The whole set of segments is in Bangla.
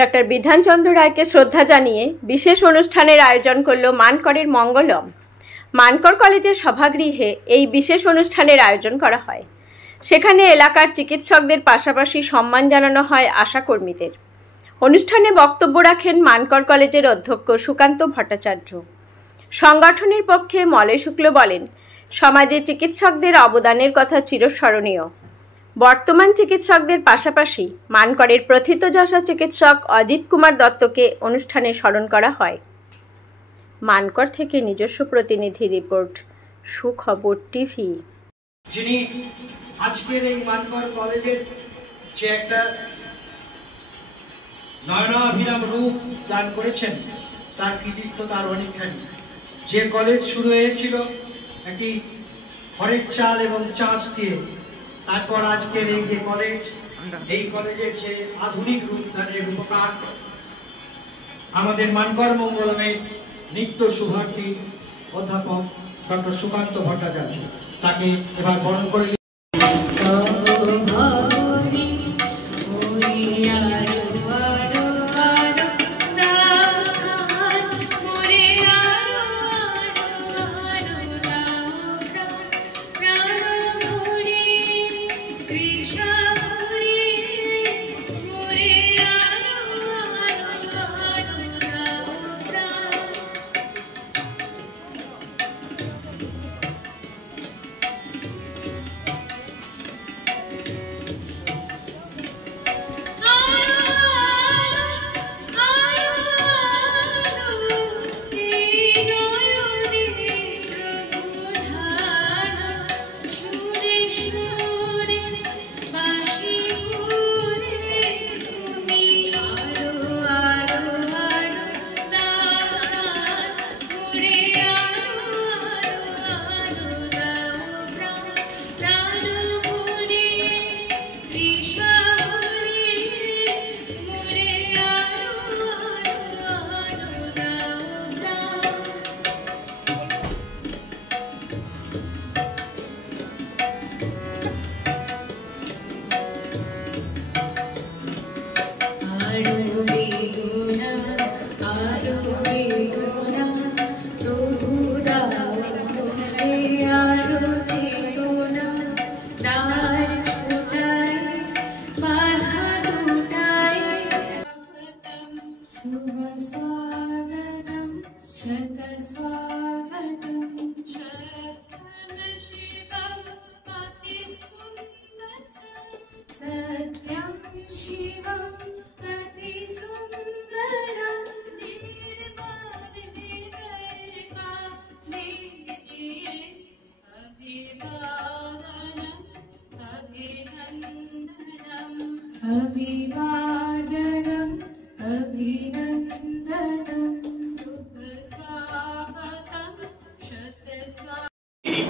ডক্টর বিধানচন্দ্র রায়কে শ্রদ্ধা জানিয়ে বিশেষ অনুষ্ঠানের আয়োজন করল মানকরের মঙ্গলম। মানকর কলেজের সভাগৃহে এই বিশেষ অনুষ্ঠানের আয়োজন করা হয়। সেখানে এলাকার চিকিৎসকদের পাশাপাশি সম্মান জানানো হয় আশাকর্মীদের। অনুষ্ঠানে বক্তব্য রাখেন মানকর কলেজের অধ্যক্ষ সুকান্ত ভট্টাচার্য। সংগঠনের পক্ষে মলয় শুক্ল বলেন, সমাজে চিকিৎসকদের অবদানের কথা চিরস্মরণীয়। বর্তমান চিকিৎসকদের পাশাপাশি মানকরের প্রথিতযশা চিকিৎসক অজিত কুমার দত্তকে অনুষ্ঠানে স্মরণ করা হয়। মানকর থেকে নিজস্ব প্রতিনিধি রিপোর্ট, সুখবর টিভি। যিনি আজকের এই মানকর কলেজের যে একটা নয়নাভিরাম রূপ দান করেছেন, তার কৃতিত্ব তার অনেকখানি। যে কলেজ শুরু হয়েছিল একটি খড়ের চাল এবং চাঁচ দিয়ে, তারপর আজকের এই যে কলেজ, এই কলেজের যে আধুনিক রূপ দানের রূপকার আমাদের মানকর মঙ্গলমের নিত্য শুভার্থী অধ্যাপক ডক্টর সুকান্ত ভট্টাচার্য, তাকে এবার বরণ করে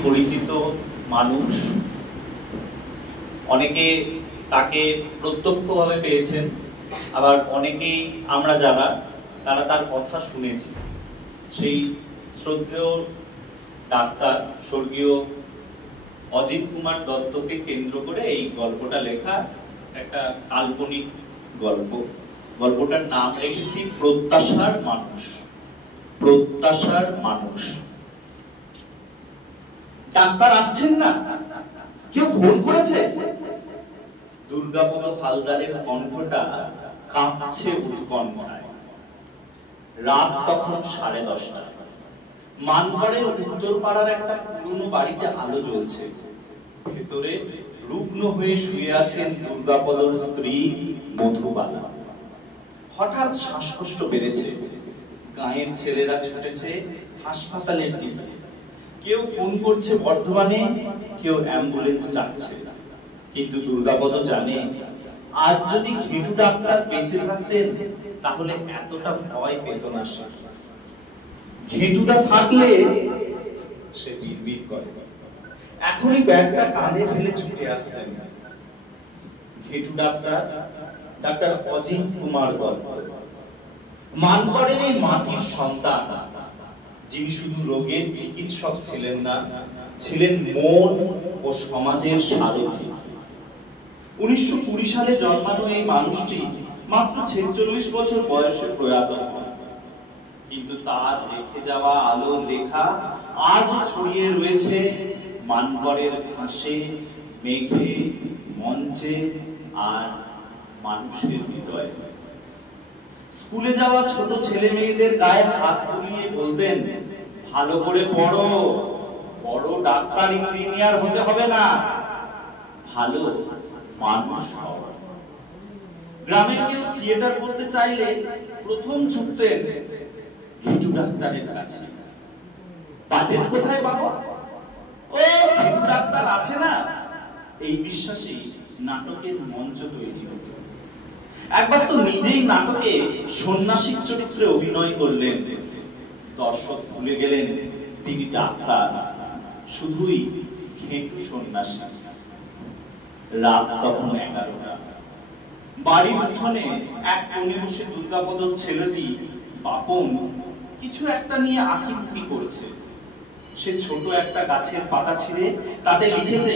পরিচিত মানুষ, অনেকে তাকে প্রত্যক্ষভাবে পেয়েছেন, আবার অনেকেই আমরা যারা তারা তার কথা শুনেছি। সেই শ্রদ্ধেয় ডাক্তার স্বর্গীয় অজিত কুমার দত্তকে কেন্দ্র করে এই গল্পটা লেখা, একটা কাল্পনিক গল্প। গল্পটার নাম রেখেছি প্রত্যাশার মানুষ। প্রত্যাশার মানুষ। ডাক্তার আসছেন না, কেউ ফোন করেছে? দুর্গাপদ হালদারের কণ্ঠটা কাঁপছে উৎকণ্ঠায়। রাত তখন 10:30। মানকরের উত্তর পাড়ার একটা পুরনো বাড়িতে আলো জ্বলছে। ভেতরে রুগ্ন হয়ে শুয়ে আছেন দুর্গাপদর স্ত্রী মধুবালা। হঠাৎ শ্বাসকষ্ট বেড়েছে। গাঁয়ের ছেলেরা ছুটেছে হাসপাতালের দিকে। কেউ ফোন করছে বর্ধমানে, কেউ অ্যাম্বুলেন্স ডাকছে। কিন্তু দুর্গাপদ জানে, আজ যদি ঘেটু ডাক্তার বেঁচে থাকতেন তাহলে এতটা ভয় পেত না সে। ঘেটুটা থাকলে সে বিড়বিড় করে, এখনই ব্যাগটা কাঁধে ফেলে ছুটে আসতেন। ঘেটু ডাক্তার, ডাক্তার অজিত কুমার দত্ত, মানকরের এই মাটির সন্তান, যিনি শুধু রোগের চিকিৎসক ছিলেন না, ছিলেন মন ও সমাজের সারথি। 1920 সালে জন্মানো এই মানুষটি মাত্র 46 বছর বয়সে প্রয়াত হন, কিন্তু তার রেখে যাওয়া আলোর লেখা আজ ছড়িয়ে রয়েছে মানকড়ের ঘাসে, মেঘে, মঞ্চে আর মানুষের হৃদয়ে। স্কুলে যাওয়া ছোট ছেলে মেয়েদের গায়ে হাত বুলিয়ে বলতেন, ভালো করে পড়ো, বড় ডাক্তার ইঞ্জিনিয়ার হতে হবে না, ভালো মানুষ হও। গ্রামে কেউ থিয়েটার করতে চাইলে প্রথম ছুটতেন ঘেটু ডাক্তারের কাছে। বাজেট কোথায় পাবো? ও ঘেটু ডাক্তার আছে না, এই বিশ্বাসে নাটকের মঞ্চ তৈরি হতো। একবার তো নিজেই নাটকে সন্ন্যাসীর চরিত্রে অভিনয় করলেন। দর্শক ভুলে গেলেন তিনি ডাক্তার, শুধুই ঘেটু সন্ন্যাসী। রাত তখন 11টা। বাড়ির উঠোনে এক কোণে বসে দুর্গাপদর ছেলেটি বাপন কিছু একটা নিয়ে আঁকিবুকি করছে। সে ছোট একটা গাছের পাতা ছিঁড়ে তাতে লিখেছে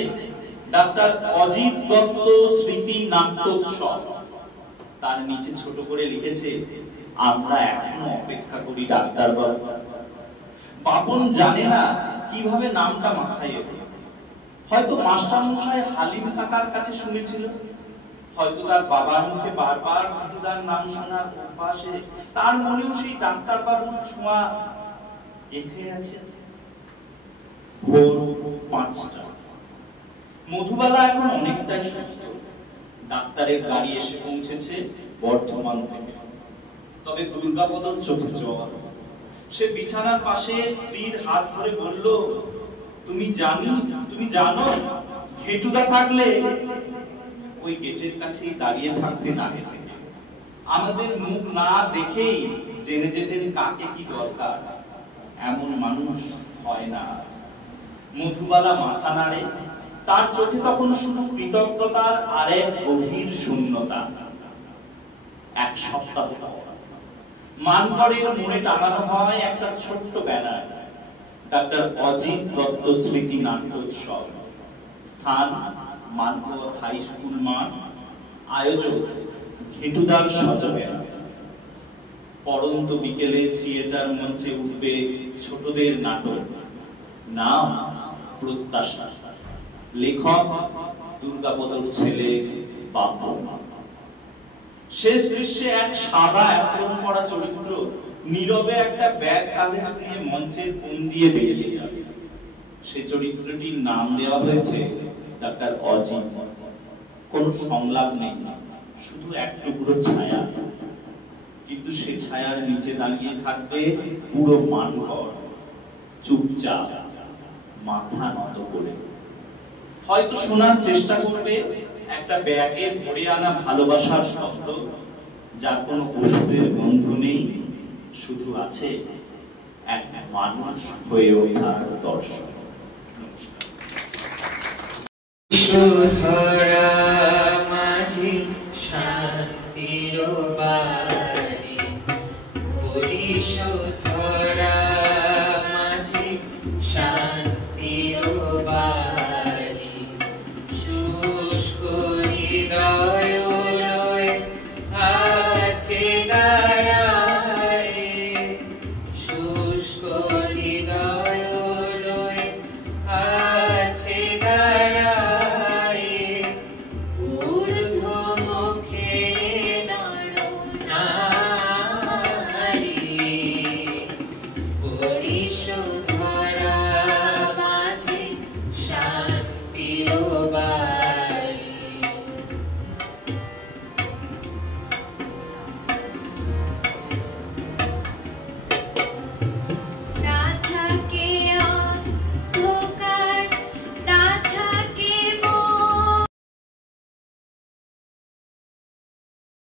ডাক্তার অজিত দত্ত স্মৃতি নাট্যোৎসব। তার নিচে ছোট করে লিখেছে, আমরা এখনো অপেক্ষা করি ডাক্তার বাবু। বাপন জানে না কিভাবে নামটা মাথায় এলো। হয়তো মাস্টার মশাই হালিম কাকার কাছে শুনেছিল, হয়তো তার বাবার মুখে বারবার ঘেটুদার নাম শোনার অভ্যাসে তার মনেও সেই ডাক্তার বাবুর ছোঁয়া গেঁথে আছে। ভোর 5টা। মধুবালা এখন অনেকটাই সুস্থ। ডাক্তারের গাড়ি এসে পৌঁছেছে বর্ধমান থেকে। তবে দুর্গাপদর চোখে জ্বর। সে বিছানার পাশে স্ত্রীর হাত ধরে বলল, তুমি জানো ঘেটুদা থাকলে ওই গেটের কাছেই দাঁড়িয়ে থাকতেন আগে থেকে। আমাদের মুখ না দেখেই জেনে যেতেন কাকে কি দরকার। এমন মানুষ হয় না। মধুবালা মাথা নাড়ে। তার চোখে তখন শুধু কৃতজ্ঞতার আর এক গভীর শূন্যতা। এক সপ্তাহ মানকড়ের মোড়ে টাঙানো হয় একটা ছোট্ট ব্যানার, ডাক্তার অজিত দত্ত স্মৃতি নাট্যোৎসব। স্থান মানকড় হাই স্কুল মাঠ। আয়োজক ঘেটুদার সজমেলা। পড়ন্ত বিকেলে থিয়েটার মঞ্চে উঠবে ছোটদের নাটক, নাম প্রত্যাশা। লেখক দুর্গাপদর ছেলে বাপন। শেষ দৃশ্যে এক সাদা অ্যাপ্রন পরা চরিত্র নীরবে একটা ব্যাগ কাঁধে ঝুলিয়ে মঞ্চের কোণ দিয়ে বেরিয়ে যাবে। সে চরিত্রটির নাম দেওয়া হয়েছে ডাক্তার অজিত। কোন সংলাপ নেই, শুধু এক টুকরো ছায়া। কিন্তু সে ছায়ার নিচে দাঁড়িয়ে থাকবে পুরো মানকড়, চুপচাপ, মাথা নত করে। হয়তো শোনার চেষ্টা করবে একটা ব্যাগে ভরে আনা ভালোবাসার শব্দ, যার কোনো ওষুধের গন্ধ নেই, শুধু আছে এক মানুষ হয়ে ওঠার দর্শন। নমস্কার।